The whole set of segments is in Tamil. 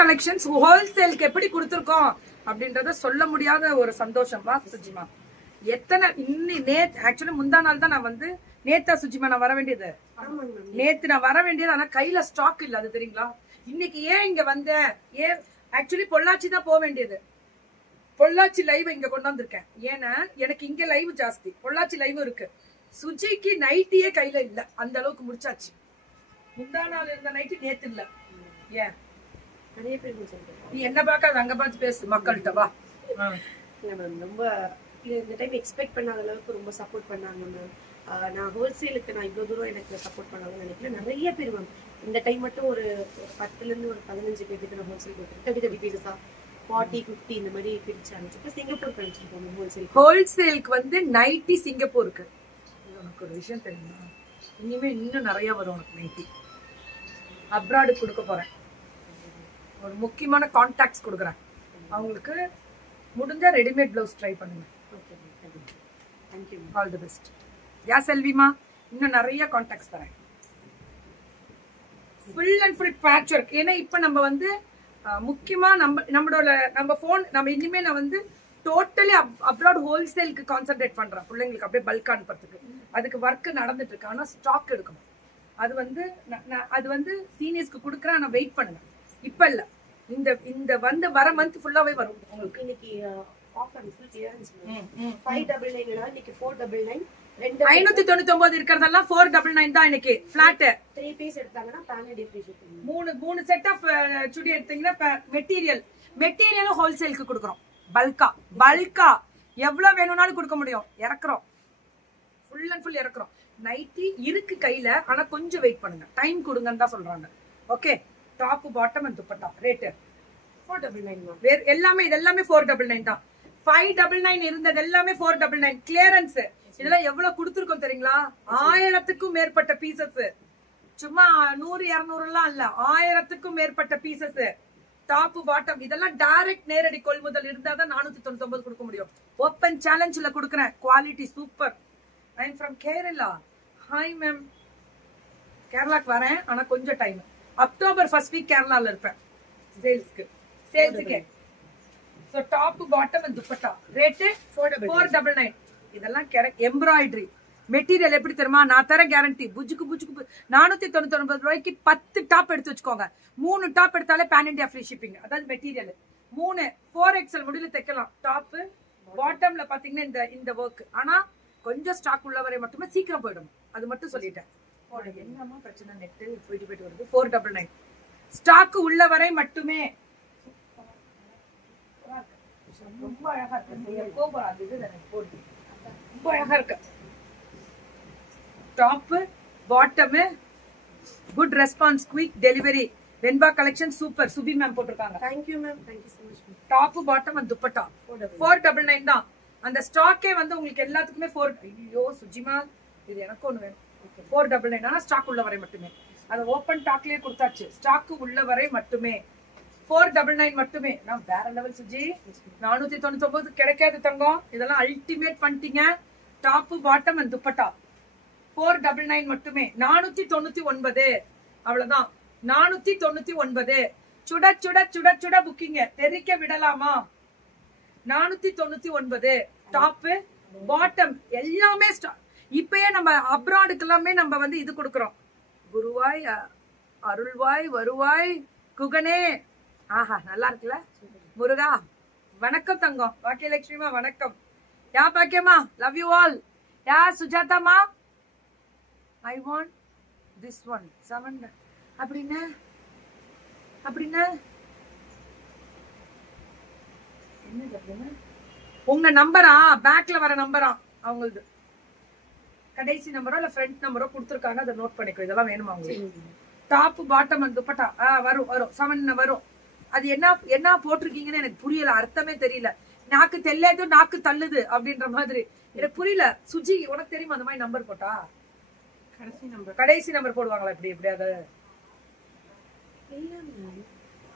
கலெக்ஷன்ஸ் ஹோல்சேலுக்கு எப்படி கொடுத்துருக்கோம் அப்படின்றத சொல்ல முடியாத ஒரு சந்தோஷம் வா சுஜிமா. எத்தனை ஆக்சுவலி முந்தா நாள் தான் நான் வந்து நேத்தா சுஜிமா நான் வர வேண்டியது, நேத்து நான் வர வேண்டியது. ஆனா கையில ஸ்டாக் இல்ல, அது தெரியுங்களா? இன்னைக்கு ஏன் இங்க வந்தேன், ஏன் ஆக்சுவலி பொள்ளாச்சி தான் போக வேண்டியது. பொள்ளாச்சி லைவ் இங்க கொண்டாந்துருக்கேன். ஏன்னா எனக்கு இங்க லைவ் ஜாஸ்தி, பொள்ளாச்சி லைவ் இருக்கு. சுஜிக்கு நைட்டியே கையில இல்ல, அந்த அளவுக்கு முடிச்சாச்சு. முந்தா நாள் இருந்த நைட்டி நேத்து இல்ல. ஏன் நிறைய பேர் நீ என்ன பார்க்காத அங்க பார்த்து பேசு மக்கள்கிட்ட வா. ரொம்ப இந்த டைம் எக்ஸ்பெக்ட் பண்ணாத அளவுக்கு ரொம்ப சப்போர்ட் பண்ணாங்க மேம். நான் ஹோல்சேலுக்கு நான் இவ்வளவு தூரம் எனக்கு சப்போர்ட் பண்ணாங்கன்னு நினைக்கல. நிறைய பேர் மேம் இந்த டைம் மட்டும் ஒரு 10ல இருந்து ஒரு 15 பேருக்கு நான் ஹோல்சேல் கொடுத்தேன். 30 பீசஸா 40 50 இந்த மாதிரி பிரிச்சு அனுப்பிச்சு சிங்கப்பூர் அனுப்பிச்சிருக்கோம் ஹோல்சேல். ஹோல்சேலுக்கு வந்து நைட்டி சிங்கப்பூருக்கு. உனக்கு ஒரு விஷயம் தெரியுமா, இனிமே இன்னும் நிறைய வரும் உனக்கு நைட்டி. அப்ராடு கொடுக்க போறேன், ஒரு முக்கியமான கான்டாக்ட்ஸ் கொடுக்குறேன் அவங்களுக்கு. முடிஞ்ச ரெடிமேட் பிளவுஸ் ட்ரை பண்ணுங்க. Thank you, all the best. Yeah செல்விமா, இன்னும் நிறைய கான்டாக்ட்ஸ் தரேன். Full and full patch work. ஏன்னா இப்ப நம்ம வந்து முக்கியமா நம்ம போன் நம்ம இனிமே நான் வந்து டோட்டலி அப்ராட் ஹோல்சேலுக்கு கான்சென்ட்ரேட் பண்றேன். பிள்ளைங்களுக்கு அப்படியே பல்க் அனுப்புறதுக்கு அதுக்கு ஒர்க் நடந்துட்டு இருக்கு. ஆனா ஸ்டாக் எடுக்கணும். அது வந்து சீனியர்ஸ்க்கு கொடுக்குறேன். ஆனா வெயிட் பண்ணுங்க, இப்ப இல்ல, இந்த வந்து வர மந்த் ஃபுல்லாவே வரும் உங்களுக்கு. இன்னைக்கு ஆஃபர் ஃபுல் கிளியரன்ஸ் 599 இன்னைக்கு 499. 599 இருக்கிறதெல்லாம் 499 தான் இன்னைக்கு ஃபிளாட். 3 பீஸ் எடுத்தாங்கன்னா பேனடி ஃப்ரீ ஷிப்பிங். மூணு செட் ஆஃப் சுடி எடுத்தீங்கன்னா மெட்டீரியலும் ஹோல்சேலுக்கு கொடுக்குறோம். பல்கா எவ்வளவு வேணும்னாலும் கொடுக்க முடியும். இறக்குறோம், ஃபுல் அண்ட் ஃபுல் இறக்குறோம். நைட்டி இருக்கு கையில, ஆனா கொஞ்சம் வெயிட் பண்ணுங்க, டைம் கொடுங்கன்னு தான் சொல்றாங்க. Okay, top bottom and dupatta rate 499. வேற எல்லாமே இதெல்லாமே 499 தான். 599 இருந்தது எல்லாமே 499 கிளியரன்ஸ். இதெல்லாம் எவ்வளவு கொடுத்துருக்கோம் தெரியுங்களா? 1000க்கும் மேற்பட்ட பீசஸ். சும்மா 100 200 எல்லாம் இல்ல, 1000க்கும் மேற்பட்ட பீசஸ். டாப் பாட்டம் இதெல்லாம் டைரக்ட் நேரடி கொள்முதல் இருந்தா தான் 499 கொடுக்க முடியும். ஓப்பன் சேலஞ்ச்ல கொடுக்குறேன். Quality super. I am from Kerala. Hi ma'am, கேரளாக்கு வரேன், ஆனா கொஞ்சம் டைம். அக்டோபர் ஃபர்ஸ்ட் வீக் கேரளால இருப்பேன் சேல்ஸ்க்கு. So top bottom and dupatta rate 499. இதெல்லாம் எம்ப்ராய்டரி மெட்டீரியல் எப்படி தெரியுமா? நான் தர கேரண்டி. புஜுக்கு 499 ரூபாய்க்கு 10 டாப் எடுத்து வச்சுக்கோங்க. 3 டாப் எடுத்தாலே பேன் இண்டியா ஃப்ரீ ஷிப்பிங். அதாவது மெட்டீரியல் 4XL முடியல தைக்கலாம். டாப் பாட்டம்ல பாத்தீங்கன்னா இந்த ஒர்க். ஆனா கொஞ்சம் ஸ்டாக் உள்ளவரை மட்டுமே சீக்கிரம் போயிடும், அது மட்டும் சொல்லிட்டேன். என்னமா பிரச்சனை, நெட்டு போயிட்டு வருது. 499 ஸ்டாக் உள்ளவரை மட்டுமே. ரொம்ப அழகா இருக்கு, ரொம்ப அழகா இருக்கு. Top bottom good response, quick delivery. Venba collection super. Subi ma'am போட்டிருக்காங்க. Thank you ma'am, thank you so much. Top bottom and dupatta 499 தான். அந்த ஸ்டாக்கே வந்து உங்களுக்கு எல்லாத்துக்குமே 4. ஐயோ சுஜிமா, இது எனக்கு ஒண்ணு வேணும். 499 ஆனா ஸ்டாக் உள்ள வரை மட்டுமே. அது ஓபன் டாக்லயே கொடுத்தாச்சு. ஸ்டாக் உள்ள வரை மட்டுமே 499 மட்டுமே. நான் வேற லெவல் சுஜி. 499 கிடைக்காது தங்கம். இதெல்லாம் அல்டிமேட் பண்ணிட்டீங்க. டாப் பாட்டம் அண்ட் துப்பட்டா 499 மட்டுமே. 499 அவ்வளவுதான். 499 சுட சுட சுட சுட புக்கிங்க தெரிக்க விடலாமா? 499 டாப் பாட்டம் எல்லாமே இப்பயே நம்ம அப்ராடுக்கு எல்லாமே நம்ம வந்து இது கொடுக்கறோம். குருவாய் அருள்வாய் வருவாய் குகனே. ஆஹா, நல்லா இருக்குல்ல முருகா. வணக்கம் தங்கம். பாக்கியலட்சுமிமா வணக்கம். யா பாக்கியமா, லவ் யூ ஆல். யா சுஜாதாமா, ஐ வாண்ட் திஸ் ஒன் 7. அப்படின்னா என்னது அப்படின்னா உங்க நம்பரா? பேக்ல வர நம்பரா அவங்களது? கடைசி நம்பரோ இல்ல ஃப்ரண்ட் நம்பரோ கொடுத்துருக்காங்க, அதை நோட் பண்ணிக்கோ. இதெல்லாம் வேணுமா உங்களுக்கு? டாப் பாட்டம் அண்ட் துப்பட்டா வரும் 7 வரும். அது என்ன போட்டிருக்கீங்கன்னு எனக்கு புரியல, அர்த்தமே தெரியல. நாக்கு தெரியல, நாக்கு தள்ளுது அப்படின்ற மாதிரி எனக்கு புரியல. சுஜி உனக்கு தெரியுமா அந்த மாதிரி நம்பர் போட்டா? கடைசி நம்பர் போடுவாங்களா இப்படி எப்படியாவது?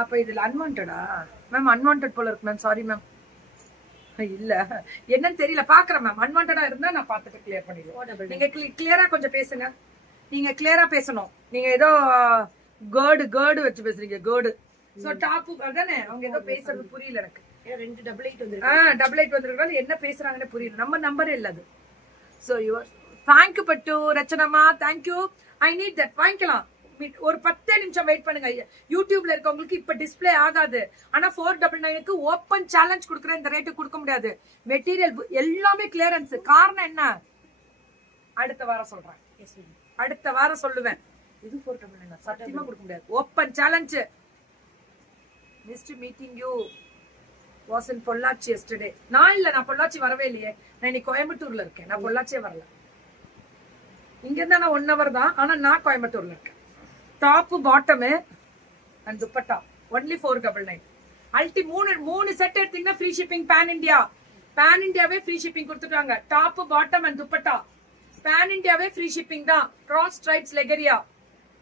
அப்ப இதுல அன்வான்டா மேம்? அன்வான்ட் போல இருக்கு மேம். Sorry ma'am. இல்ல என்னன்னு தெரியல, பாக்குறேன் மேம். அன்வான்டா இருந்தா நான் பாத்துட்டு கிளியர் பண்ணிடுவேன். நீங்க கிளியரா கொஞ்சம் பேசுங்க. நீங்க கிளியரா பேசணும். நீங்க ஏதோ கேர்டு வச்சு பேசுறீங்க. கேர்டு சோ டாப் அதானே அவங்க ஏதோ பேசுறது புரியல எனக்கு. ரெண்டு 88 வந்திருக்கு. 88 வந்திருக்காங்க, என்ன பேசுறாங்கன்னு புரியல. நம்ம நம்பரே இல்ல அது. சோ யுவர் தேங்க்யூ பட்டு ரச்சனமா, தேங்க்யூ. I need that. வாங்கிக்கலாம். ஒரு 10 நிமிஷம் வெயிட் பண்ணுங்க. யூடியூப்ல இருக்கவங்களுக்கு இப்ப டிஸ்பிளே ஆகாது. ஆனா 499க்கு ஓபன் சேலஞ்ச் கொடுக்குறேன். இந்த ரேட்டு கொடுக்க முடியாது. மெட்டீரியல் எல்லாமே கிளியரன்ஸ். காரணம் என்ன? அடுத்த வாரம் சொல்றேன். அடுத்த வாரம் சொல்லுவேன். இது 499 சத்தியமா கொடுக்க முடியாது. Open challenge. Mister meeting you was in Pollachi yesterday. நான் பொள்ளாச்சி வரவே இல்லையே. நான் இன்னைக்கு கோயம்புத்தூர்ல இருக்கேன். நான் பொள்ளாச்சியே வரல. இங்க இருந்தா நான் 1 hour தான். ஆனா நான் கோயம்புத்தூர்ல இருக்கேன். Top bottom and dupatta only 499. அல்டி மூணு செட் எடுத்தீங்கன்னா ஃப்ரீ ஷிப்பிங். பேன் இந்தியாவே ஃப்ரீ ஷிப்பிங் கொடுத்துட்டாங்க. Top bottom and dupatta pan இந்தியாவே ஃப்ரீ ஷிப்பிங் தான். கிராஸ் ஸ்ட்ரைப்ஸ் லெகரியா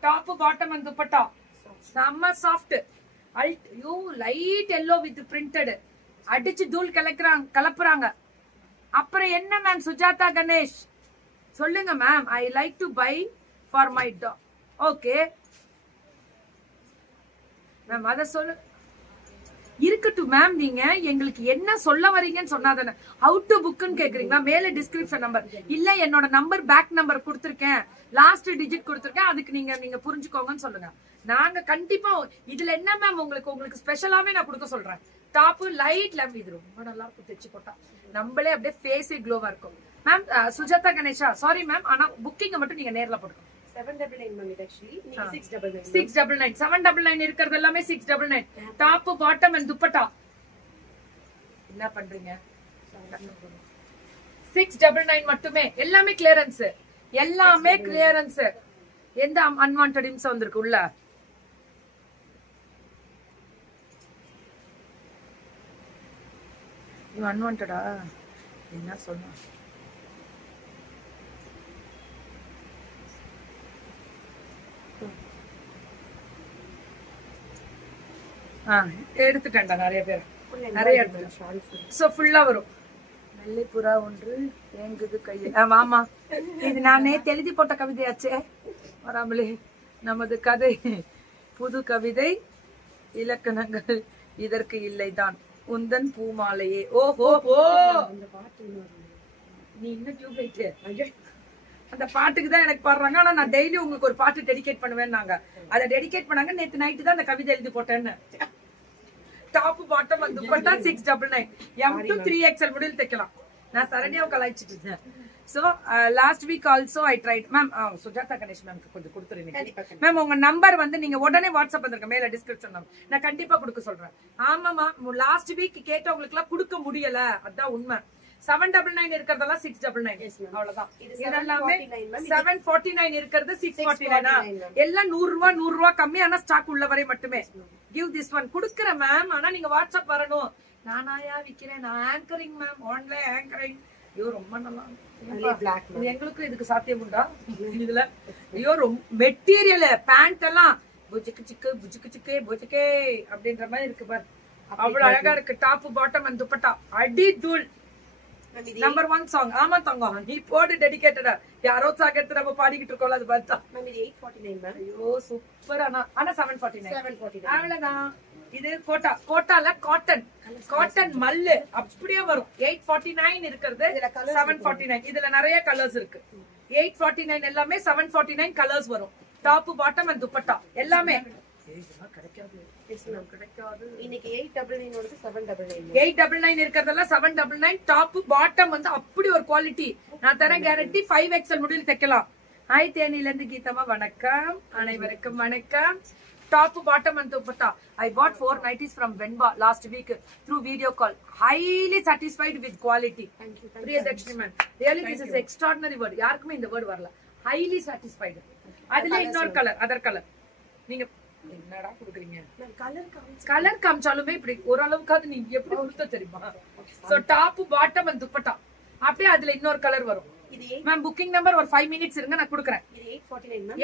டாப் பாட்டம் அண்ட் துப்பட்டா செம்ம soft. You light yellow with printed அடிச்சு தூள் கலப்புறாங்க. அப்புறம் என்ன மேம்? சுஜாதா கணேஷ் சொல்லுங்க ma'am. I like to buy for my dog. Okay ma'am, அத சொல்லு. இருக்கட்டும் மேம். நீங்க எங்களுக்கு என்ன சொல்ல வரீங்கன்னு சொன்னாதானே. ஹவு டு புக்னு கேக்குறீங்களா? மேல டிஸ்கிரிப்ஷன் நம்பர் இல்ல, என்னோட நம்பர் பேக் நம்பர் கொடுத்திருக்கேன், லாஸ்ட் டிஜிட் கொடுத்திருக்கேன், அதுக்கு நீங்க புரிஞ்சுக்கோங்கன்னு சொல்லுங்க. நாங்க கண்டிப்பா இதுல என்ன மேம் உங்களுக்கு ஸ்பெஷலாவே நான் கொடுக்க சொல்றேன். டாப் லைட் லேம்ப் இது ரொம்ப நல்லா இருக்கும். தைச்சு போட்டா நம்மளே அப்படியே ஃபேஸே க்ளோவா இருக்கும். Ma'am Sujatha Ganesha sorry ma'am, ஆனா புக்கிங் மட்டும் நீங்க நேர்ல போட்டுக்கோங்க. 799 மேம். இது एक्चुअली 699. 699 799 இருக்கிறது எல்லாமே 699. டாப் பாட்டம் அண்ட் துப்பட்டா என்ன பண்றீங்க? 699 மட்டுமே. எல்லாமே கிளியரன்ஸ். எல்லாமே கிளியரன்ஸ். எந்த அன்வான்டட் இம்சம் வந்திருக்கு உள்ள? இது அன்வான்டடா? என்ன சொன்னா? எடுத்துட்டேன்டா நிறைய பேர். நிறைய சோ ஃபுல்லா வரும். வெள்ளைப்புறா ஒன்று ஏங்குது கையில். ஆமா, இது நானே எழுதி போட்ட கவிதையாச்சே வராமலே. நமது கதை புது கவிதை, இலக்கணங்கள் இதற்கு இல்லைதான். உந்தன் பூமாலையே. ஓஹோ ஓ, நீ இன்னும் டியூப் லைட் அந்த பாட்டுக்கு தான் எனக்கு பாடுறாங்க. ஆனா நான் டெய்லி உங்களுக்கு ஒரு பாட்டு டெடிகேட் பண்ணுவேன். நாங்க அதை டெடிகேட் பண்ணாங்க. நேத்து நைட்டு தான் அந்த கவிதை எழுதி போட்டேன்னு. டாப் பாட்டம் வந்து துப்பட்டா 699. M to 3XL முடியல தைக்கலாம். நான் சரணியாவை கலாய்ச்சிட்டு இருந்தேன். So last week also I tried. Ma'am Sujatha Ganesh மேம்க்கு கொஞ்சம் கொடுத்துருங்க மேம். உங்க நம்பர் வந்து நீங்க உடனே வாட்ஸ்அப் வந்துருங்க. மேல டிஸ்கிரிப்ஷன் நான் கண்டிப்பா கொடுக்க சொல்றேன். ஆமாமா, லாஸ்ட் வீக் கேட்டவங்களுக்கு எல்லாம் கொடுக்க முடியல. அதான் உண்மை. 799 இருக்கிறதெல்லாம் 699. அவ்வளவுதான். இதெல்லாமே 749 இருக்கிறது 649. எல்லாம் 100 ரூபாய் கம்மி. ஆனா ஸ்டாக் உள்ள வரை மட்டுமே. கிவ் திஸ் ஒன் குடுக்கறேன் மேம். ஆனா நீங்க வாட்ஸ்அப் வரணும். நானாயா விக்கிறேன்? நான் ஆங்கரிங் மேம், ஆன்லைன் ஆங்கரிங். ஐயோ ரொம்ப நல்லா. எங்களுக்கும் இதுக்கு சாத்தியம் உண்டா இதுல? ஐயோ மெட்டீரியல் பேண்ட் எல்லாம் புஜுக்கு சிக்கு அப்படின்ற மாதிரி இருக்கு பாரு. அவ்வளவு அழகா இருக்கு. டாப் பாட்டம் அண்ட் துப்பட்டா அடி தூள். Number 1 song. ஆமா தங்கம், நீ போடு டெடிகேட்டடா. யாரோ சாகத்து நம்ம பாடிக்கிட்டு இருக்கோம்ல, அது பார்த்தா. மேம் இது 849 மேம். ஐயோ சூப்பர். ஆனா 749. அவ்வளவுதான். இது கோட்டால காட்டன் மல்லு அப்படியே வரும். 849 இருக்கிறது 749. இதுல நிறைய கலர்ஸ் இருக்கு. 849 எல்லாமே 749 கலர்ஸ் வரும். டாப் பாட்டம் அண்ட் துப்பட்டா எல்லாமே கிடைக்காது. இன்னைக்கு 899 ஓட 799. 899 இருக்கிறதெல்லாம் 799. டாப் பாட்டம் வந்து அப்படி ஒரு குவாலிட்டி நான் தரேன், கேரண்டி. 5XL முடியல தைக்கலாம். ஹாய் தேனில இருந்து கீதமா, வணக்கம். அனைவருக்கும் வணக்கம். Top bottom and dupatta. I bought 4 nighties from Venba last week through video call. Highly satisfied with quality. Thank you. Priyadakshmi ma'am, really this is extraordinary word. யாருக்குமே இந்த வேர்ட் வரல. Highly satisfied. அதுல இன்னொரு கலர், அதர் கலர். நீங்க என்னடா குடுக்குறீங்க? கலர் காமிச்சாலுமே இப்படி ஓரளவுக்காவது நீங்க எப்படி கொடுத்த தெரியுமா? So top bottom and dupatta அப்படியே அதுல இன்னொரு கலர் வரும். மேம் புக்கிங் நம்பர் ஒரு 5 minutes இருங்க, நான் கொடுக்குறேன்.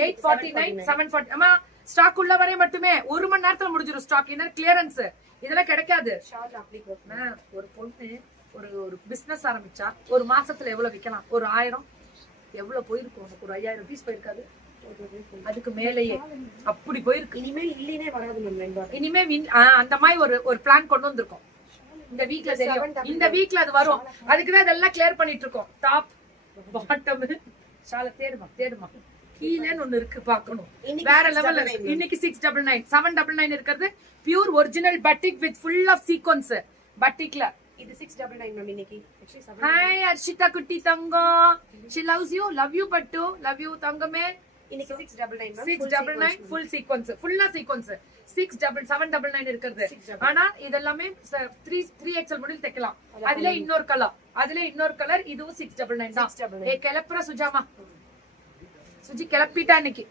849 740. அம்மா ஸ்டாக் உள்ள வரை மட்டுமே. 1 மணி நேரத்துல முடிஞ்சிடும் ஸ்டாக். என்ன கிளியரன்ஸ் இதெல்லாம் கிடைக்காது. ஒரு பொண்ணு ஒரு பிசினஸ் ஆரம்பிச்சா ஒரு மாசத்துல எவ்வளவு விக்கலாம்? ஒரு 1000 எவ்வளவு போயிருக்கும்? ஒரு 5000 பீஸ் போயிருக்காது. அதுக்கு மேலேயே அப்படி போயிருக்கு. இனிமேல் இல்லைனே வராது மேம். இனிமே அந்த மாதிரி ஒரு பிளான் கொண்டு வந்திருக்கோம் இந்த வீக்ல. தெரியும் இந்த வீக்ல அது வரும். அதுக்குதான் இதெல்லாம் கிளியர் பண்ணிட்டு இருக்கோம். டாப் பாட்டம் ஷால தேடுமா கீழேன்னு ஒண்ணு இருக்கு பாக்கணும். வேற லெவல்ல இன்னைக்கு 699 799 இருக்கிறது pure original batik with full of sequence பட்டிக்ல. இது 699 மேம் இன்னைக்கு. ஹாய் அர்ஷிதா குட்டி தங்கம். she loves you, love you பட்டு, love you தங்கமே. இன்னைக்கு 699 ma'am. 699 full sequence, full sequence. 799 இருக்குது. ஆனா இதெல்லாமே 3XL மாடல் தைக்கலாம். அதுல இன்னொரு கலர் இதுவும் 699 தான். ஏ கிளப்புற சுஜாமா சுஜி கிளப்பிட்டா இன்னைக்கு.